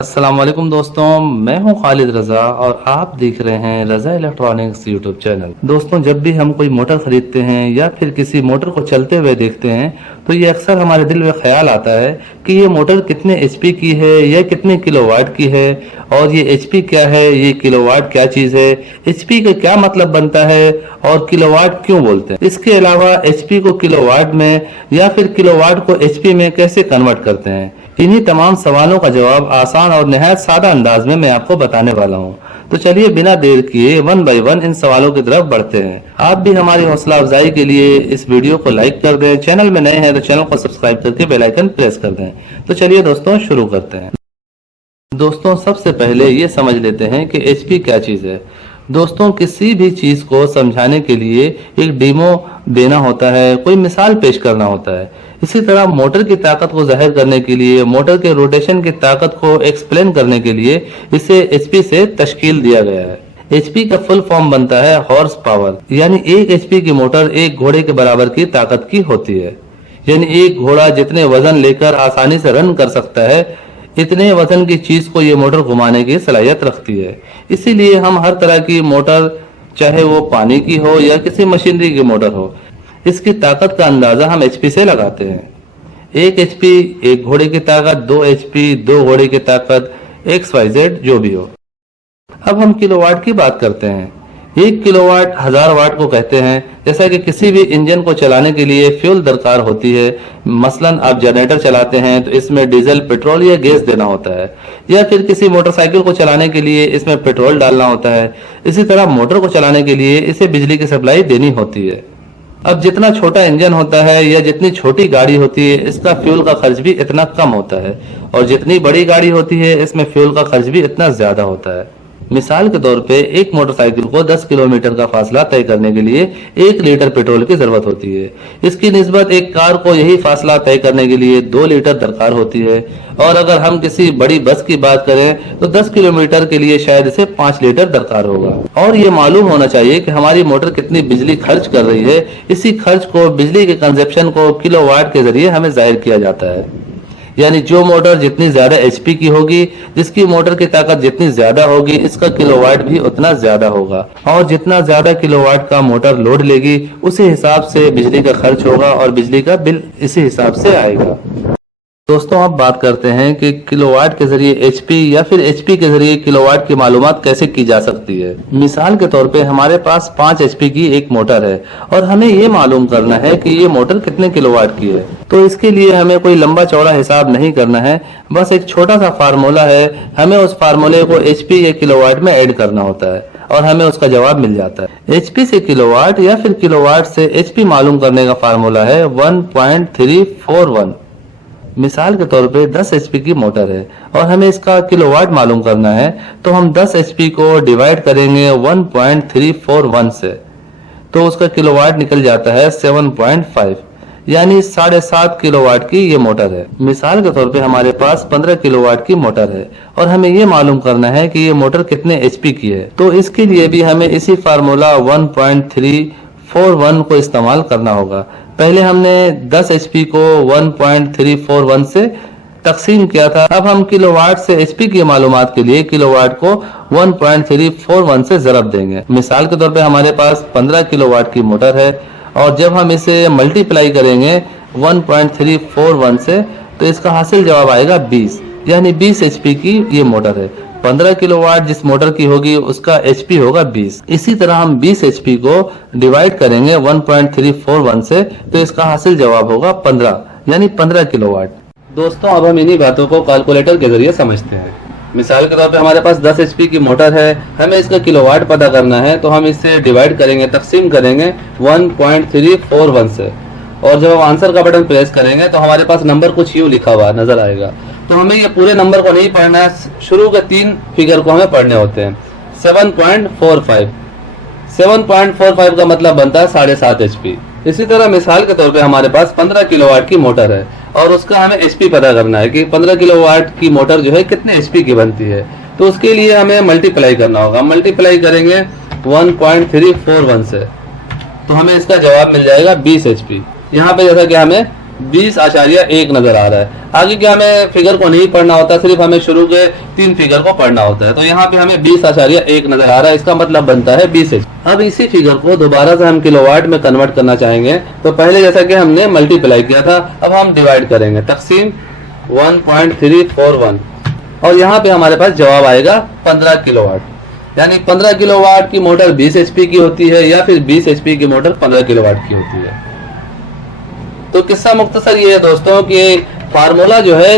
अस्सलाम वालेकुम दोस्तों, मैं हूं खालिद रज़ा और आप देख रहे हैं रज़ा इलेक्ट्रॉनिक्स यूट्यूब चैनल। दोस्तों, जब भी हम कोई मोटर खरीदते हैं या फिर किसी मोटर को चलते हुए देखते हैं तो ये अक्सर हमारे दिल में ख्याल आता है कि ये मोटर कितने एचपी की है या कितने किलोवाट की है, और ये एचपी क्या है, ये किलोवाट क्या चीज़ है, एचपी का क्या मतलब बनता है और किलोवाट क्यों बोलते हैं। इसके अलावा एचपी को किलोवाट में या फिर किलोवाट को एचपी में कैसे कन्वर्ट करते हैं, इन्हीं तमाम सवालों का जवाब आसान और निहायत सादा अंदाज में मैं आपको बताने वाला हूं। तो चलिए बिना देर किए वन बाय वन इन सवालों की तरफ बढ़ते हैं। आप भी हमारी हौसला अफजाई के लिए इस वीडियो को लाइक कर दें, चैनल में नए हैं तो चैनल को सब्सक्राइब करके बेल आइकन प्रेस कर दें। तो चलिए दोस्तों शुरू करते हैं। दोस्तों, सबसे पहले ये समझ लेते हैं कि एचपी क्या चीज़ है। दोस्तों, किसी भी चीज़ को समझाने के लिए एक डेमो देना होता है, कोई मिसाल पेश करना होता है। इसी तरह मोटर की ताकत को जाहिर करने के लिए, मोटर के रोटेशन की ताकत को एक्सप्लेन करने के लिए इसे एचपी से तश्कील दिया गया है। एचपी का फुल फॉर्म बनता है हॉर्स पावर, यानी एक एचपी की मोटर एक घोड़े के बराबर की ताकत की होती है। यानी एक घोड़ा जितने वजन लेकर आसानी से रन कर सकता है, इतने वजन की चीज को ये मोटर घुमाने की सलाहियत रखती है। इसीलिए हम हर तरह की मोटर, चाहे वो पानी की हो या किसी मशीनरी की मोटर हो, इसकी ताकत का अंदाजा हम एचपी से लगाते हैं। एक एचपी एक घोड़े की ताकत, दो एचपी दो घोड़े की ताकत, XYZ जो भी हो। अब हम किलोवाट की बात करते हैं। एक किलोवाट 1000 वाट को कहते हैं। जैसा कि किसी भी इंजन को चलाने के लिए फ्यूल दरकार होती है, मसलन आप जनरेटर चलाते हैं तो इसमें डीजल, पेट्रोल या गैस देना होता है, या फिर किसी मोटरसाइकिल को चलाने के लिए इसमें पेट्रोल डालना होता है। इसी तरह मोटर को चलाने के लिए इसे बिजली की सप्लाई देनी होती है। अब जितना छोटा इंजन होता है या जितनी छोटी गाड़ी होती है, इसका फ्यूल का खर्च भी इतना कम होता है, और जितनी बड़ी गाड़ी होती है इसमें फ्यूल का खर्च भी इतना ज्यादा होता है। मिसाल के तौर पे एक मोटरसाइकिल को 10 किलोमीटर का फासला तय करने के लिए 1 लीटर पेट्रोल की जरूरत होती है। इसकी निस्बत एक कार को यही फासला तय करने के लिए 2 लीटर दरकार होती है। और अगर हम किसी बड़ी बस की बात करें तो 10 किलोमीटर के लिए शायद इसे 5 लीटर दरकार होगा। और ये मालूम होना चाहिए कि हमारी मोटर कितनी बिजली खर्च कर रही है। इसी खर्च को, बिजली के कंजप्शन को किलोवाट के जरिए हमें जाहिर किया जाता है। यानी जो मोटर जितनी ज्यादा एचपी की होगी, जिसकी मोटर की ताकत जितनी ज्यादा होगी, इसका किलोवाट भी उतना ज्यादा होगा। और जितना ज्यादा किलोवाट का मोटर लोड लेगी, उसी हिसाब से बिजली का खर्च होगा और बिजली का बिल इसी हिसाब से आएगा। दोस्तों, अब बात करते हैं कि किलोवाट के जरिए एचपी या फिर एचपी के जरिए किलोवाट की मालूमात कैसे की जा सकती है। मिसाल के तौर पे हमारे पास 5 एचपी की एक मोटर है और हमें ये मालूम करना है कि ये मोटर कितने किलोवाट की है। तो इसके लिए हमें कोई लंबा चौड़ा हिसाब नहीं करना है, बस एक छोटा सा फार्मूला है। हमें उस फार्मूले को एचपी या किलोवाट में ऐड करना होता है और हमें उसका जवाब मिल जाता है। एचपी से किलोवाट या फिर किलोवाट से एचपी मालूम करने का फार्मूला है 1.341। मिसाल के तौर पे 10 एचपी की मोटर है और हमें इसका किलोवाट मालूम करना है, तो हम 10 एचपी को डिवाइड करेंगे 1.341 से, तो उसका किलोवाट निकल जाता है 7.5, यानी 7.5 किलोवाट की ये मोटर है। मिसाल के तौर पे हमारे पास 15 किलोवाट की मोटर है और हमें ये मालूम करना है कि ये मोटर कितने एचपी की है। तो इसके लिए भी हमें इसी फार्मूला 1.341 को इस्तेमाल करना होगा। पहले हमने 10 एचपी को 1.341 से तकसीम किया था। अब हम किलोवाट से एचपी की मालूमात के लिए किलोवाट को 1.341 से ज़रब देंगे। मिसाल के तौर पे हमारे पास 15 किलोवाट की मोटर है और जब हम इसे मल्टीप्लाई करेंगे 1.341 से, तो इसका हासिल जवाब आएगा 20, यानी 20 एचपी की ये मोटर है। 15 किलोवाट जिस मोटर की होगी उसका एचपी होगा 20। इसी तरह हम 20 एचपी को डिवाइड करेंगे 1.341 से, तो इसका हासिल जवाब होगा 15, यानी 15 किलोवाट। दोस्तों, अब हम इन्हीं बातों को कैलकुलेटर के जरिए समझते हैं। मिसाल के तौर पे हमारे पास 10 एचपी की मोटर है, हमें इसका किलोवाट पता करना है, तो हम इसे डिवाइड करेंगे, तकसीम करेंगे 1.341 से, और जब हम आंसर का बटन प्रेस करेंगे तो हमारे पास नंबर कुछ यूँ लिखा हुआ नजर आएगा। तो हमें ये पूरे नंबर को नहीं पढ़ना है, शुरू के 3 फिगर को हमें पढ़ने होते हैं। 7.45, 7.45 का मतलब बनता है 7.5 एचपी। इसी तरह मिसाल के तौर पे हमारे पास 15 किलोवाट की मोटर है और उसका हमें एचपी पता करना है कि 15 किलोवाट की मोटर जो है कितने एचपी की बनती है। तो उसके लिए हमें मल्टीप्लाई करना होगा। मल्टीप्लाई करेंगे 1.341 से, तो हमें इसका जवाब मिल जाएगा 20 एचपी। यहाँ पे जैसा कि हमें 20.1 नजर आ रहा है। आगे क्या हमें फिगर को नहीं पढ़ना होता, सिर्फ हमें शुरू के 3 फिगर को पढ़ना होता है। तो यहाँ पे हमें 20.1 नजर आ रहा है, इसका मतलब बनता है 20 अब इसी फिगर को दोबारा से हम किलोवाट में कन्वर्ट करना चाहेंगे। तो पहले जैसा कि हमने मल्टीप्लाई किया था, अब हम डिवाइड करेंगे, तकसीम 1.341 और यहाँ पे हमारे पास जवाब आएगा 15 किलोवाट। यानी 15 किलोवाट की मोटर 20 HP की होती है या फिर 20 HP की मोटर 15 किलोवाट की होती है। तो किस्सा मुख्तसर ये है दोस्तों कि फार्मूला जो है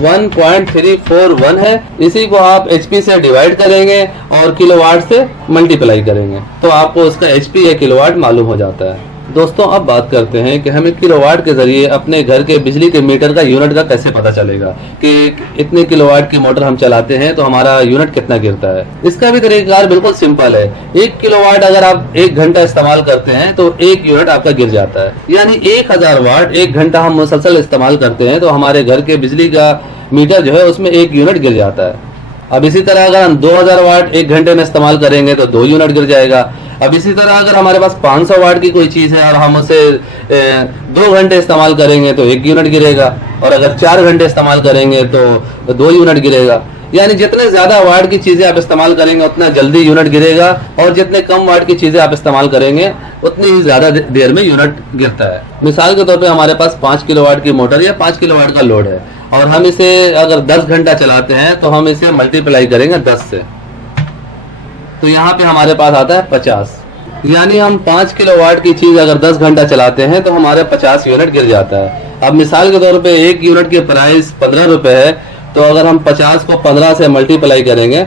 1.341 है, इसी को आप HP से डिवाइड करेंगे और किलोवाट से मल्टीप्लाई करेंगे तो आपको उसका HP या किलोवाट मालूम हो जाता है। दोस्तों अब बात करते हैं कि हमें किलोवाट के जरिए अपने घर के बिजली के मीटर का यूनिट का कैसे पता चलेगा कि इतने किलोवाट की मोटर हम चलाते हैं तो हमारा यूनिट कितना गिरता है। इसका भी तरीकाकार बिल्कुल सिंपल है। 1 किलोवाट अगर आप 1 घंटा इस्तेमाल करते हैं तो 1 यूनिट आपका गिर जाता है। यानी 1000 वाट 1 घंटा हम मुसलसल इस्तेमाल करते हैं तो हमारे घर के बिजली का मीटर जो है उसमें 1 यूनिट गिर जाता है। अब इसी तरह अगर हम 2000 वाट 1 घंटे में इस्तेमाल करेंगे तो 2 यूनिट गिर जाएगा। अब इसी तरह अगर हमारे पास 500 वाट की कोई चीज है और हम उसे 2 घंटे इस्तेमाल करेंगे तो 1 यूनिट गिरेगा, और अगर 4 घंटे इस्तेमाल करेंगे तो 2 यूनिट गिरेगा। यानी जितने ज्यादा वाट की चीजें आप इस्तेमाल करेंगे उतना जल्दी यूनिट गिरेगा, और जितने कम वाट की चीजें आप इस्तेमाल करेंगे उतनी ही ज्यादा देर में यूनिट गिरता है। मिसाल के तौर पे हमारे पास 5 किलोवाट की मोटर या 5 किलोवाट का लोड है और हम इसे अगर 10 घंटा चलाते हैं तो हम इसे मल्टीप्लाई करेंगे 10 से, तो यहाँ पे हमारे पास आता है 50। यानी हम 5 किलोवाट की चीज अगर 10 घंटा चलाते हैं तो हमारे 50 यूनिट गिर जाता है। अब मिसाल के तौर पे 1 यूनिट की प्राइस 15 रुपए है, तो अगर हम 50 को 15 से मल्टीप्लाई करेंगे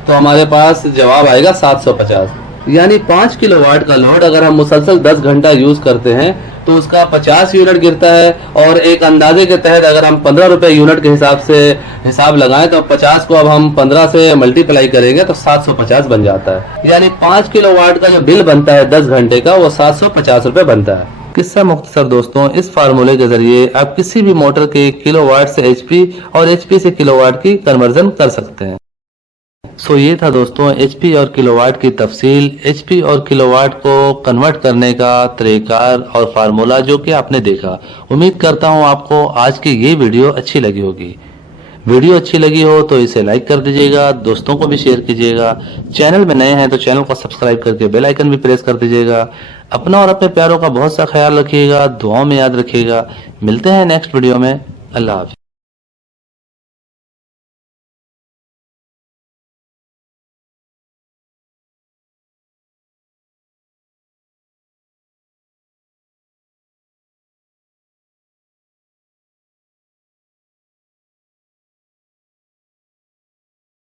तो हमारे पास जवाब आएगा 750। यानी 5 किलोवाट का लोड अगर हम मुसलसल 10 घंटा यूज करते हैं तो उसका 50 यूनिट गिरता है, और एक अंदाजे के तहत अगर हम 15 रुपए यूनिट के हिसाब से हिसाब लगाएं तो 50 को अब हम 15 से मल्टीप्लाई करेंगे तो 750 बन जाता है। यानी 5 किलोवाट का जो बिल बनता है 10 घंटे का वो 750 रुपए बनता है। किस्सा मुख्तसर दोस्तों, इस फार्मूले के जरिए आप किसी भी मोटर के किलोवाट से HP और HP से किलोवाट की कन्वर्जन कर सकते हैं। सो ये था दोस्तों HP और किलोवाट की तफसील, HP और किलोवाट को कन्वर्ट करने का तरीकार और फार्मूला जो कि आपने देखा। उम्मीद करता हूँ आपको आज की ये वीडियो अच्छी लगी होगी। वीडियो अच्छी लगी हो तो इसे लाइक कर दीजिएगा, दोस्तों को भी शेयर कीजिएगा। चैनल में नए हैं तो चैनल को सब्सक्राइब करके बेल आइकन भी प्रेस कर दीजिएगा। अपना और अपने प्यारों का बहुत सा ख्याल रखिएगा, दुआओं में याद रखिएगा। मिलते हैं नेक्स्ट वीडियो में। अल्लाह हाफ़िज़।